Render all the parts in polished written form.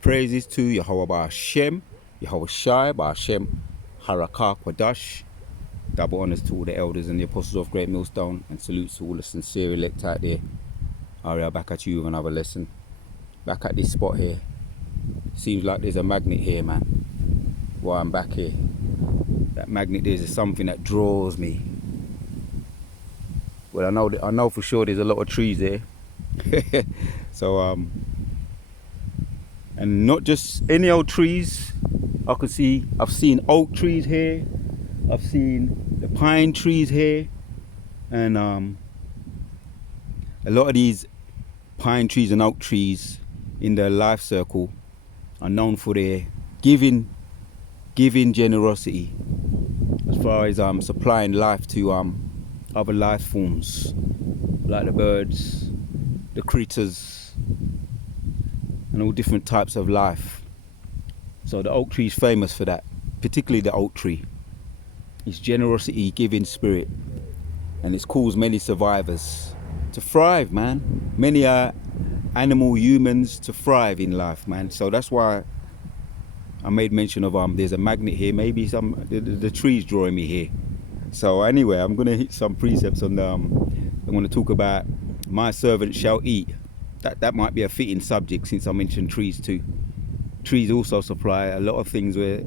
Praises to Yahweh Ba'Shem, Yahweh Shai Ba'Shem, Harakah Kwadash. Double honors to all the elders and the apostles of Great Millstone, and salutes to all the sincere elect out there. Aria, back at you with another lesson. Back at this spot here. Seems like there's a magnet here, man. While I'm back here, that magnet is something that draws me. Well, I know for sure there's a lot of trees there. So and not just any old trees. I've seen oak trees here. I've seen the pine trees here, and a lot of these pine trees and oak trees in the life circle are known for their giving generosity, as far as supplying life to other life forms like the birds, the critters, and all different types of life. So the oak tree is famous for that, particularly the oak tree. Its generosity, giving spirit, and it's caused many survivors to thrive, man. Many animal humans to thrive in life, man. So that's why I made mention of there's a magnet here. Maybe the tree's drawing me here. So anyway, I'm gonna hit some precepts on I'm gonna talk about my servant shall eat. That might be a fitting subject since I mentioned trees too. Trees also supply a lot of things where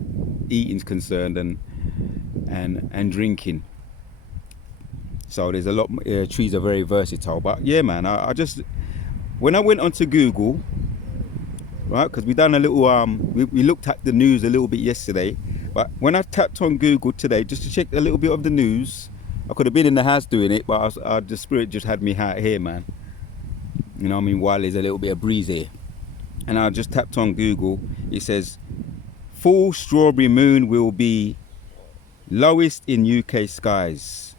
eating's concerned and drinking. So there's a lot. Trees are very versatile. But yeah, man, I just, when I went onto Google, right, because we done a little we looked at the news a little bit yesterday, but when I tapped on Google today just to check a little bit of the news, I could have been in the house doing it, but the spirit just had me out here, man. You know what I mean? While there's a little bit of breeze here, and I just tapped on Google. It says full strawberry moon will be lowest in UK skies,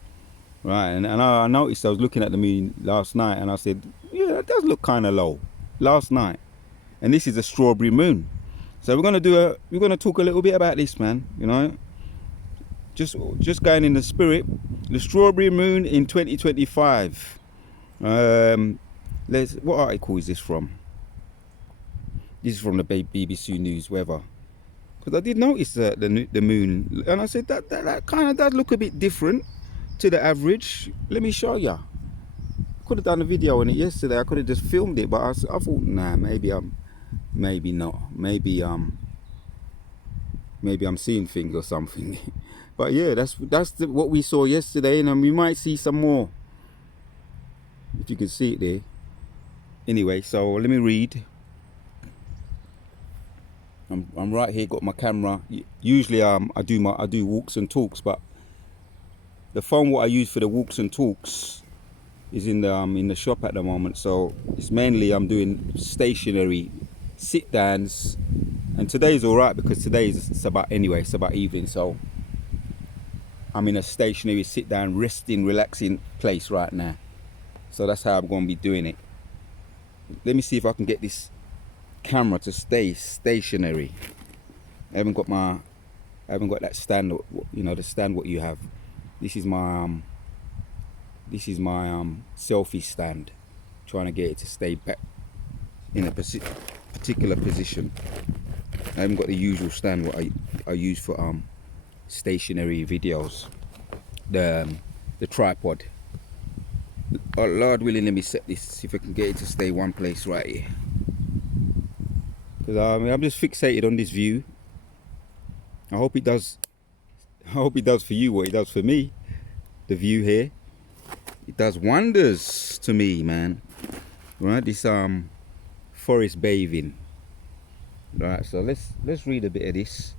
right? And I noticed, I was looking at the moon last night, and I said, yeah, it does look kind of low last night. And this is a strawberry moon. So we're gonna talk a little bit about this, man. You know, just going in the spirit. The strawberry moon in 2025. What article is this from? This is from the BBC News Weather. Because I did notice the moon, and I said that kind of does look a bit different to the average. Let me show you. Could have done a video on it yesterday. I could have just filmed it, but I thought, nah, maybe not. Maybe I'm seeing things or something. But yeah, that's what we saw yesterday, and we might see some more. If you can see it there. Anyway, so let me read. I'm right here, got my camera. Usually I do walks and talks, but the phone what I use for the walks and talks is in the shop at the moment. So it's mainly I'm doing stationary sit downs, and today's all right because it's about evening. So I'm in a stationary sit down, resting, relaxing place right now. So that's how I'm going to be doing it. Let me see if I can get this camera to stay stationary. I haven't got that stand, you know, the stand what you have. This is my selfie stand, trying to get it to stay back in a particular position. I haven't got the usual stand what I use for stationary videos, the tripod. Oh, Lord willing, let me set this, see if I can get it to stay one place right here. Because I'm just fixated on this view. I hope it does for you what it does for me. The view here, it does wonders to me, man. Right, this forest bathing. Right, so let's read a bit of this.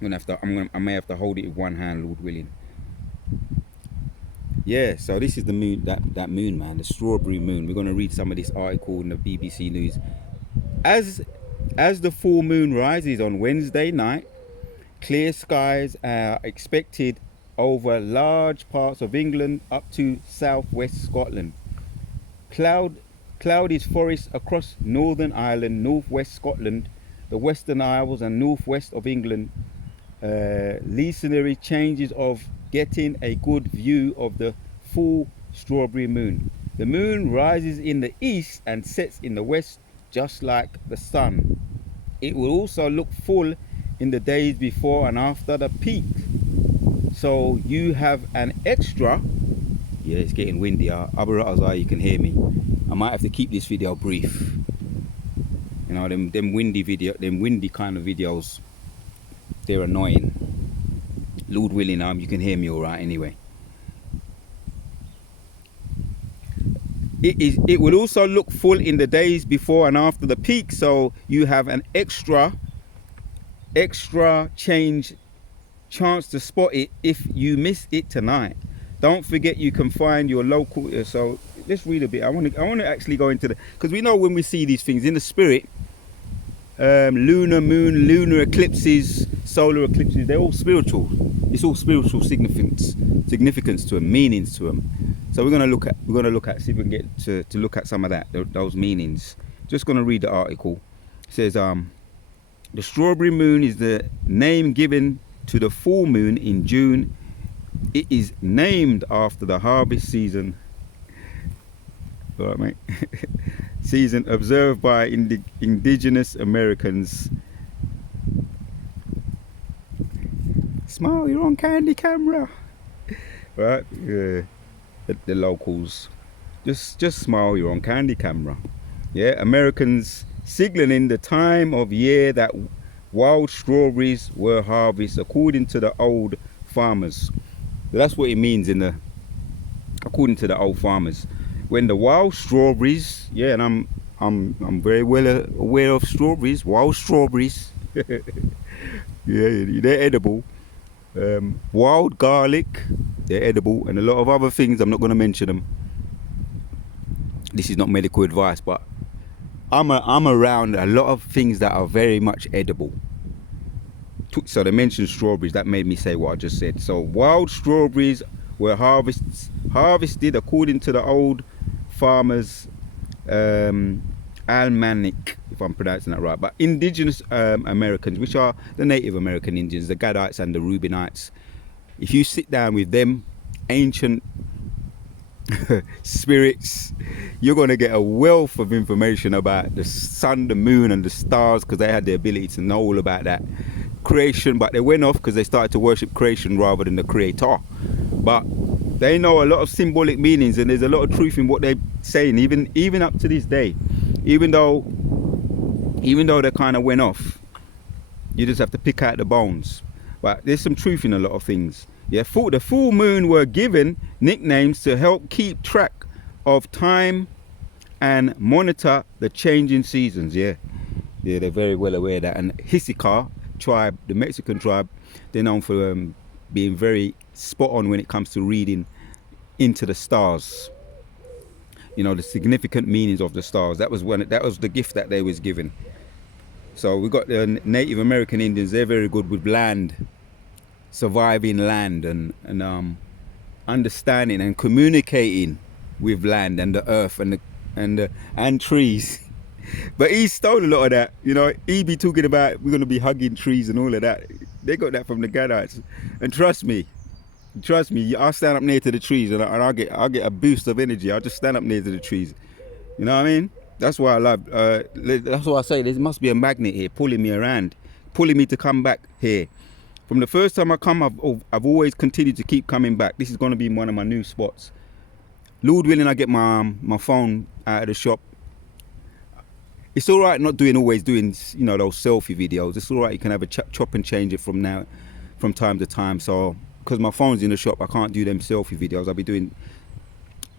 I may have to hold it with one hand, Lord willing. Yeah, so this is the moon, that moon, man, the strawberry moon. We're gonna read some of this article in the BBC News. As the full moon rises on Wednesday night, clear skies are expected over large parts of England up to southwest Scotland. Clouded forests across Northern Ireland, northwest Scotland, the Western Isles and northwest of England. Listenary changes of getting a good view of the full strawberry moon. The moon rises in the east and sets in the west just like the sun. It will also look full in the days before and after the peak. So you have an extra. Yeah, it's getting windy. You can hear me. I might have to keep this video brief. You know, them windy kind of videos, they're annoying. Lord willing, you can hear me all right anyway. It will also look full in the days before and after the peak, so you have an extra chance to spot it if you miss it tonight. Don't forget you can find your local. So let's read a bit. I want to actually go into because we know when we see these things in the spirit, lunar, moon, lunar eclipses, solar eclipses, they're all spiritual. It's all spiritual significance to them, meanings to them. So we're gonna look at see if we can get to look at some of those meanings. Just gonna read the article. It says the strawberry moon is the name given to the full moon in June. It is named after the harvest season. All right, mate. Season observed by indigenous Americans. Smile, you're on candy camera. Right? Yeah. The locals. Just smile, you're on candy camera. Yeah, Americans signaling the time of year that wild strawberries were harvested according to the old farmers. That's what it means according to the old farmers. When the wild strawberries, yeah, and I'm very well aware of strawberries, wild strawberries. Yeah, they're edible. Wild garlic, they're edible, and a lot of other things. I'm not going to mention them. This is not medical advice, but I'm around a lot of things that are very much edible. So they mentioned strawberries. That made me say what I just said. So wild strawberries were harvested according to the old farmers' almanac, if I'm pronouncing that right. But indigenous Americans, which are the Native American Indians, the Gadites and the Reubenites, if you sit down with them ancient spirits, you're going to get a wealth of information about the sun, the moon and the stars, because they had the ability to know all about that creation. But they went off because they started to worship creation rather than the creator. But they know a lot of symbolic meanings, and there's a lot of truth in what they're saying, even up to this day. Even though they kind of went off, you just have to pick out the bones. But there's some truth in a lot of things. Yeah, the full moon were given nicknames to help keep track of time and monitor the changing seasons. Yeah, they're very well aware of that. And Hisika tribe, the Mexican tribe, they're known for being very spot on when it comes to reading into the stars. You know, the significant meanings of the stars. That was the gift that they was given. So we got the Native American Indians. They're very good with land, surviving land, and understanding and communicating with land and the earth and trees. But he stole a lot of that. You know, he be talking about we're gonna be hugging trees and all of that. They got that from the Gadites. And trust me, I'll stand up near to the trees and I'll get a boost of energy. I'll just stand up near to the trees. You know what I mean? That's why I love. That's why I say there must be a magnet here pulling me around, pulling me to come back here. From the first time I come, I've always continued to keep coming back. This is going to be one of my new spots. Lord willing, I get my phone out of the shop. It's all right not always doing, you know, those selfie videos. It's all right, you can have a chop and change it from time to time. So because my phone's in the shop, I can't do them selfie videos. I'll be doing,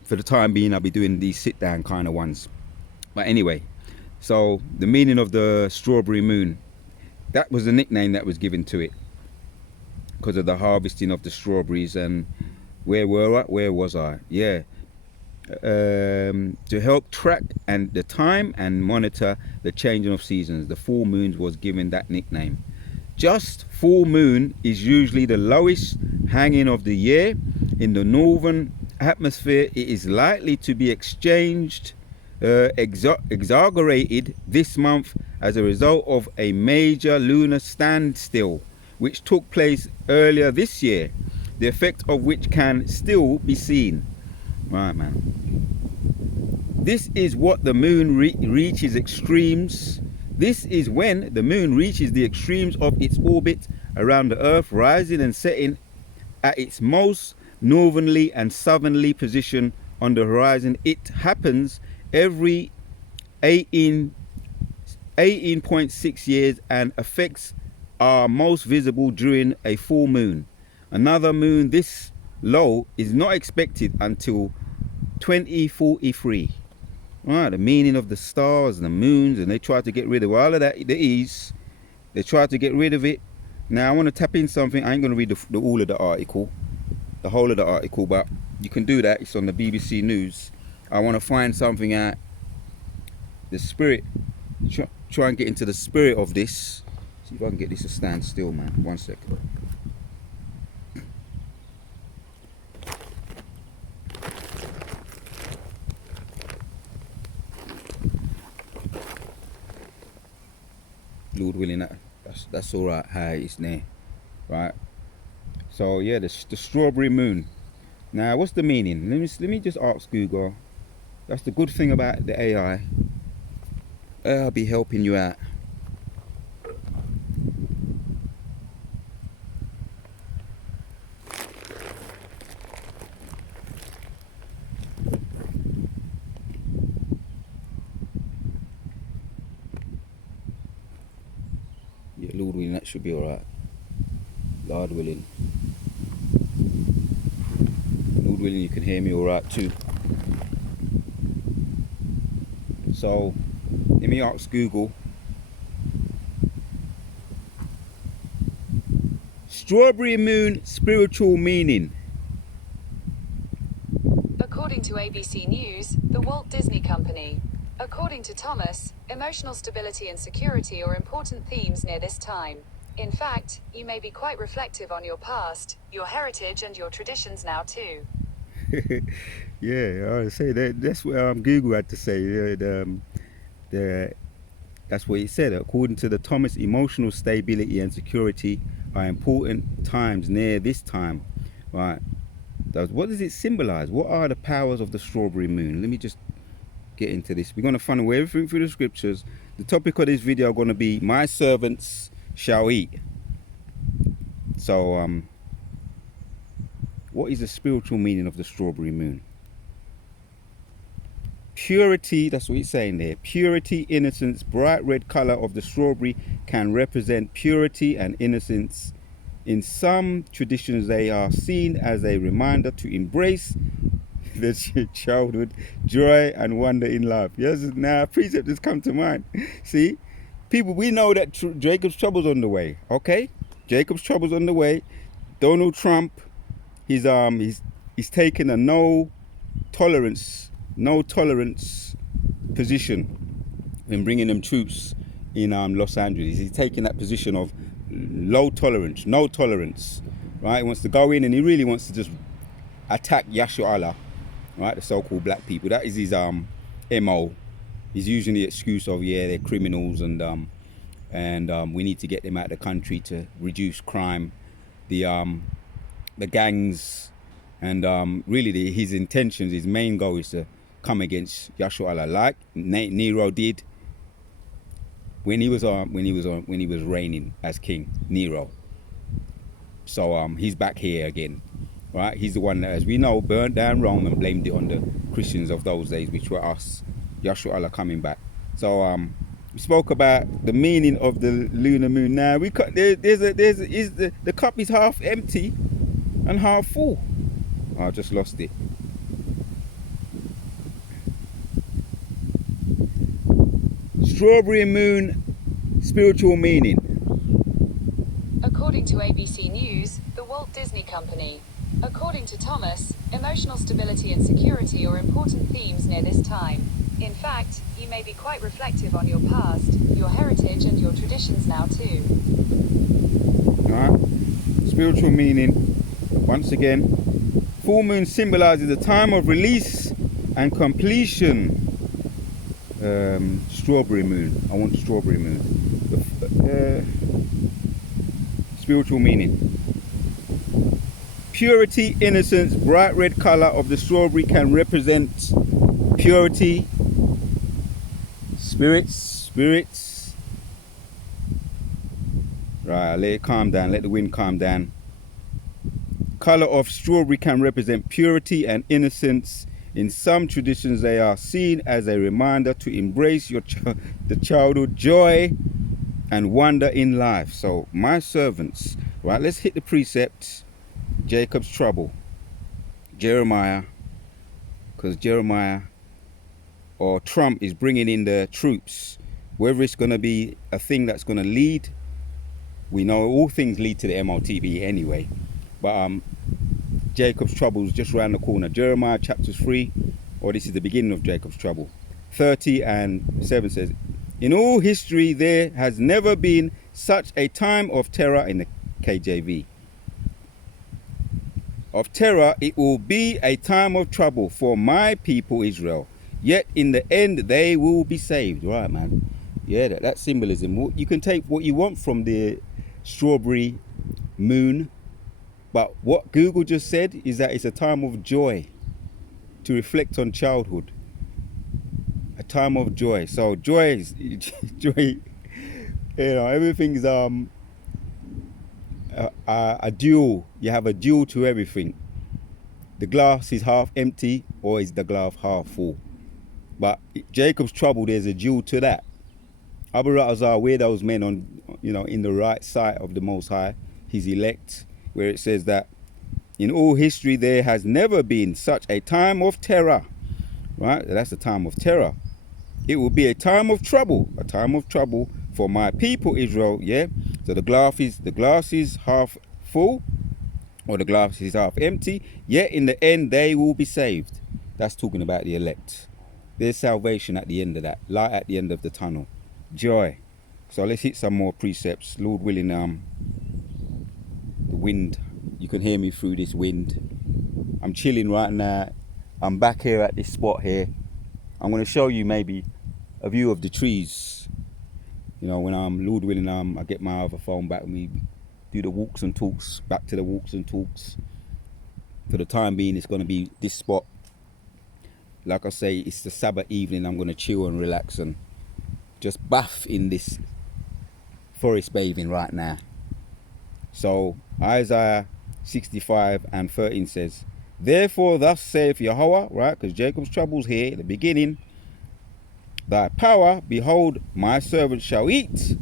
for the time being, I'll be doing these sit down kind of ones. But anyway, so the meaning of the strawberry moon, that was the nickname that was given to it because of the harvesting of the strawberries. And where was I? Yeah. To help track and the time and monitor the changing of seasons, the full moon was given that nickname. Just full moon is usually the lowest hanging of the year. In the northern hemisphere, it is likely to be exaggerated this month as a result of a major lunar standstill which took place earlier this year, the effect of which can still be seen. Right, man. This is what the moon reaches extremes. This is when the moon reaches the extremes of its orbit around the earth, rising and setting at its most northerly and southerly position on the horizon. It happens every 18.6 years and effects are most visible during a full moon. Another moon this low is not expected until 2043. Right, the meaning of the stars and the moons, and they try to get rid of all of that, the ease. They try to get rid of it. Now I want to tap in something. I ain't going to read the all of the article, the whole of the article, but you can do that. It's on the BBC News. I want to find something at the spirit, try and get into the spirit of this. See if I can get this to stand still, man. 1 second. Lord willing, that's all right. Hi, it's there, right? So yeah, the strawberry moon. Now, what's the meaning? Let me just ask Google. That's the good thing about the AI. I'll be helping you out. Yeah, Lord willing, that should be all right. Lord willing. Lord willing, you can hear me all right too. So let me ask Google. Strawberry moon spiritual meaning. According to ABC News, the Walt Disney Company. According to Thomas, emotional stability and security are important themes near this time. In fact, you may be quite reflective on your past, your heritage and your traditions now too. Yeah, I would say that's what Google had to say. That's what it said. According to the Thomas, emotional stability and security are important times near this time. Right. What does it symbolize? What are the powers of the strawberry moon? Let me just get into this. We're going to funnel everything through the scriptures. The topic of this video is going to be my servants shall eat. So what is the spiritual meaning of the strawberry moon? Purity, that's what it's saying there. Purity, innocence, bright red color of the strawberry can represent purity and innocence. In some traditions, they are seen as a reminder to embrace the childhood joy and wonder in life. Yes, now precept has come to mind. See, people, we know that Jacob's trouble's on the way. Okay, Jacob's trouble's on the way. Donald Trump, he's taken a no tolerance position in bringing them troops in Los Angeles. He's taking that position of no tolerance, right? He wants to go in and he really wants to just attack Yashua Allah, right? The so-called black people. That is his MO. He's using the excuse of, yeah, they're criminals and we need to get them out of the country to reduce crime, the gangs, and really his intentions, his main goal is to come against Yashua Allah, like Nero did when he was reigning as king, Nero. So he's back here again, right? He's the one that, as we know, burnt down Rome and blamed it on the Christians of those days, which were us. Yashua Allah coming back. So we spoke about the meaning of the lunar moon. Now the cup is half empty and half full. Oh, I just lost it. Strawberry moon spiritual meaning. According to ABC News, the Walt Disney Company. According to Thomas, emotional stability and security are important themes near this time. In fact, you may be quite reflective on your past, your heritage and your traditions now too. Alright, spiritual meaning. Once again, full moon symbolizes a time of release and completion. Strawberry moon. I want strawberry moon. Spiritual meaning. Purity, innocence, bright red color of the strawberry can represent purity, spirits. Right, let it calm down, let the wind calm down. Color of strawberry can represent purity and innocence. In some traditions, they are seen as a reminder to embrace the childhood joy and wonder in life. So, my servants, right, let's hit the precepts. Jacob's trouble. Jeremiah, because Jeremiah or Trump is bringing in the troops. Whether it's going to be a thing that's going to lead, we know all things lead to the MOTB anyway. But Jacob's trouble is just around the corner. Jeremiah chapter 3, or this is the beginning of Jacob's trouble. 30 and 7 says, in all history there has never been such a time of terror, in the KJV. Of terror, it will be a time of trouble for my people Israel. Yet in the end they will be saved. Right, man. Yeah, that symbolism. You can take what you want from the strawberry moon. But what Google just said is that it's a time of joy, to reflect on childhood. A time of joy. So joy is joy. You know, everything's a dual. You have a dual to everything. The glass is half empty, or is the glass half full? But Jacob's trouble, there's a dual to that. Abu Ratazar, we're those men on, in the right side of the Most High, His elect, where it says that in all history there has never been such a time of terror. Right? That's a time of terror. It will be a time of trouble for my people Israel. Yeah. So the glass is half full, or the glass is half empty. Yet in the end they will be saved. That's talking about the elect. There's salvation at the end of that, light at the end of the tunnel, joy. So let's hit some more precepts. Lord willing, the wind, you can hear me through this wind. I'm chilling right now. I'm back here at this spot here. I'm going to show you maybe a view of the trees. When I'm, Lord willing, I get my other phone back and we do the walks and talks, back to the walks and talks. For the time being, it's going to be this spot. Like I say, it's the Sabbath evening. I'm going to chill and relax and just bath in this forest bathing right now. So Isaiah 65 and 13 says, therefore thus saith Yahweh, right, because Jacob's trouble's here at the beginning, thy power, behold, my servant shall eat,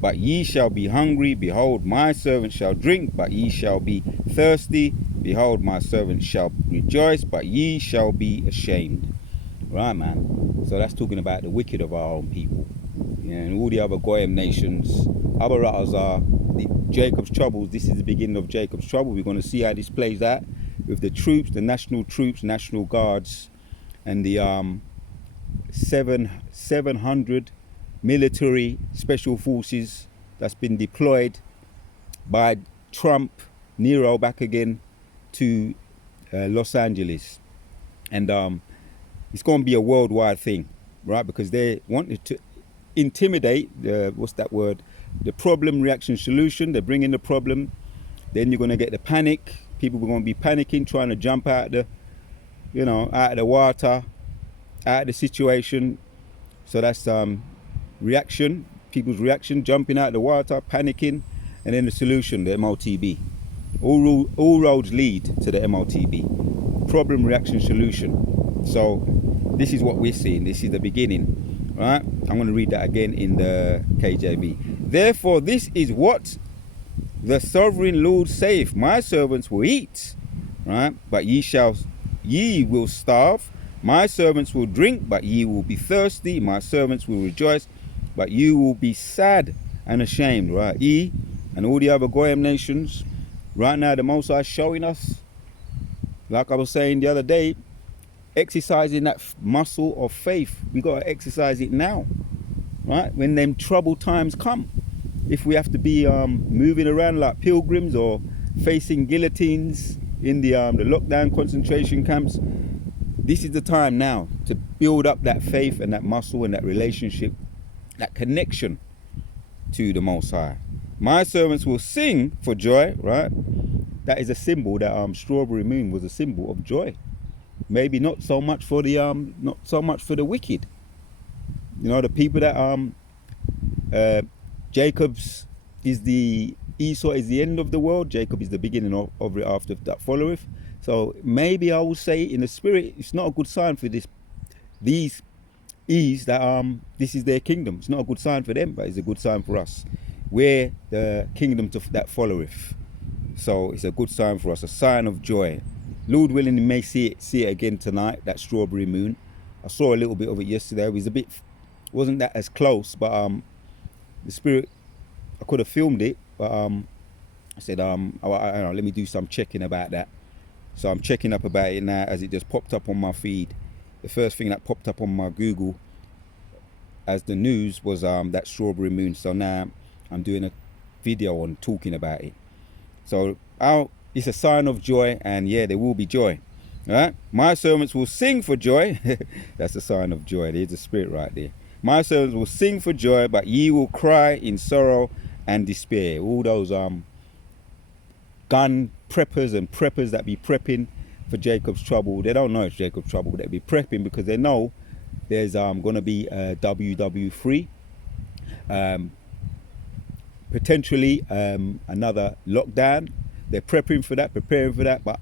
but ye shall be hungry. Behold, my servant shall drink, but ye shall be thirsty. Behold, my servant shall rejoice, but ye shall be ashamed. Right, man. So that's talking about the wicked of our own people. And all the other Goyim nations. Abba Ratazar, Jacob's troubles. This is the beginning of Jacob's trouble. We're going to see how this plays out with the troops, the national troops, national guards, and the 700 military special forces that's been deployed by Trump, Nero back again to Los Angeles. And it's going to be a worldwide thing, right? Because they wanted to intimidate, what's that word? The problem, reaction, solution. They're bringing the problem. Then you're going to get the panic. People are going to be panicking, trying to jump out of the water, out of the situation. So that's reaction, people's reaction, jumping out of the water, panicking, and then the solution, the MOTB. All roads lead to the MOTB. Problem, reaction, solution. So this is what we're seeing. This is the beginning, right? I'm going to read that again in the KJV. Therefore, this is what the sovereign Lord saith: my servants will eat, right? But ye will starve. My servants will drink, but ye will be thirsty. My servants will rejoice, but you will be sad and ashamed, right? Ye and all the other Goyim nations. Right now, the Most High is showing us, like I was saying the other day, exercising that muscle of faith. We got to exercise it now, right? When them troubled times come. If we have to be moving around like pilgrims or facing guillotines in the lockdown concentration camps, this is the time now to build up that faith and that muscle and that relationship, that connection to the Most High. My servants will sing for joy, right? That is a symbol. That strawberry moon was a symbol of joy. maybe not so much for the wicked. You know, the people that Jacob's is the Esau is the end of the world. Jacob is the beginning of it after that followeth. So maybe I will say in the spirit, it's not a good sign for these E's that this is their kingdom. It's not a good sign for them, but it's a good sign for us. We're the kingdom that followeth. So it's a good sign for us, a sign of joy. Lord willing, you may see it again tonight, that strawberry moon. I saw a little bit of it yesterday. It wasn't that as close, but the spirit, I could have filmed it, but I said, I don't know, let me do some checking about that. So I'm checking up about it now as it just popped up on my feed. The first thing that popped up on my Google as the news was that strawberry moon. So now I'm doing a video on talking about it. So it's a sign of joy, and yeah, there will be joy. All right? My servants will sing for joy. That's a sign of joy. There's the spirit right there. My servants will sing for joy, but ye will cry in sorrow and despair. All those gun preppers and preppers that be prepping for Jacob's trouble, they don't know it's Jacob's trouble. They be prepping because they know there's going to be a WW3, potentially another lockdown. They're prepping for that, preparing for that, but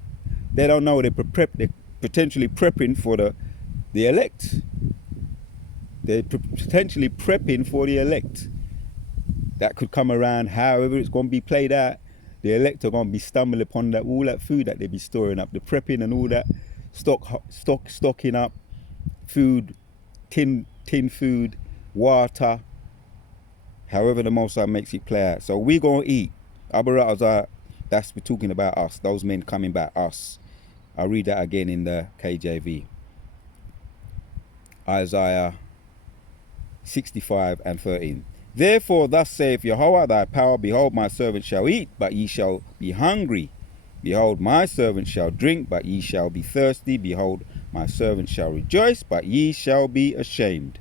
they don't know they're potentially prepping for the elect. They're potentially prepping for the elect that could come around. However it's going to be played out, the elect are going to be stumbling upon that, all that food that they be storing up, the prepping and all that, stocking up food, tin food, water, however the Most High makes it play out. So we going to eat. That's we're talking about us, those men coming back, us. I'll read that again in the KJV. Isaiah 65 and 13. Therefore thus saith Yahweh thy power, behold my servant shall eat, but ye shall be hungry. Behold my servant shall drink, but ye shall be thirsty. Behold my servant shall rejoice, but ye shall be ashamed.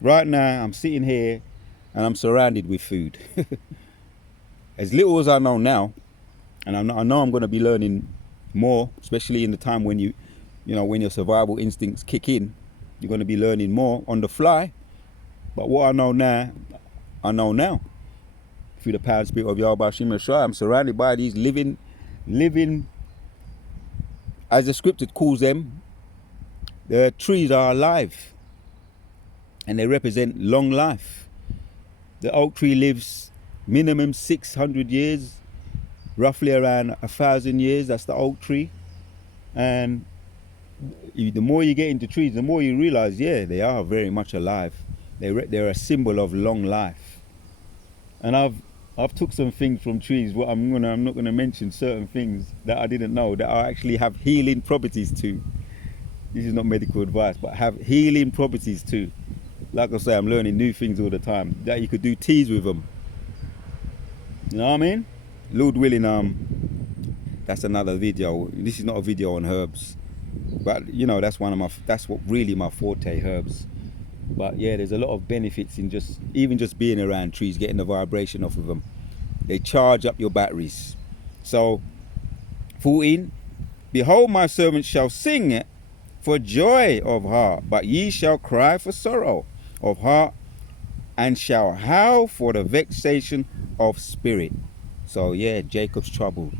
Right now I'm sitting here and I'm surrounded with food. As little as I know now, and I know I'm going to be learning more, especially in the time when when your survival instincts kick in, you're going to be learning more on the fly. But what I know now, through the power and spirit of Yahweh Hashem Yeshua, I'm surrounded by these living, as the scripture calls them, the trees are alive, and they represent long life. The oak tree lives minimum 600 years, roughly around 1,000 years. That's the oak tree. And the more you get into trees, the more you realize, yeah, they are very much alive. They're a symbol of long life. And I've took some things from trees. What I'm not gonna mention certain things that I didn't know that I actually have healing properties too. This is not medical advice, but have healing properties too. Like I say, I'm learning new things all the time. That you could do teas with them. You know what I mean? Lord willing, that's another video. This is not a video on herbs, but that's that's what really my forte, herbs. But yeah, there's a lot of benefits in just being around trees, getting the vibration off of them. They charge up your batteries. So 14, behold my servant shall sing for joy of heart, but ye shall cry for sorrow of heart, and shall howl for the vexation of spirit. So yeah, Jacob's trouble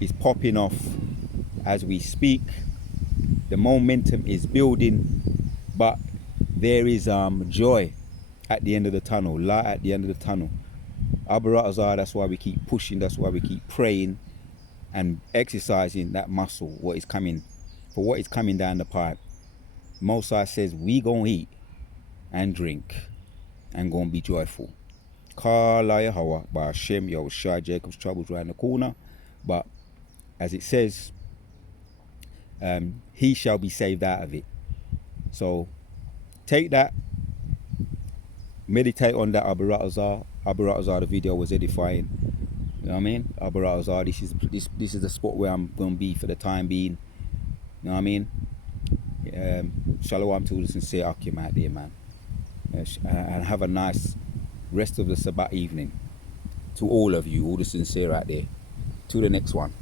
is popping off as we speak. The momentum is building, but there is joy at the end of the tunnel, light at the end of the tunnel. Abaratazar, that's why we keep pushing, that's why we keep praying and exercising that muscle, what is coming down the pipe. Mosai says we gonna eat and drink and gonna be joyful. Kala Yahweh by Hashem Yahushua. Jacob's troubles right in the corner, but as it says, he shall be saved out of it. So take that, meditate on that. Abaratazar, the video was edifying. You know what I mean? Abaratazar, this is the spot where I'm gonna be for the time being. You know what I mean? Shalom to the sincere Akim out there, man. And have a nice rest of the Sabbath evening. To all of you, all the sincere out there. To the next one.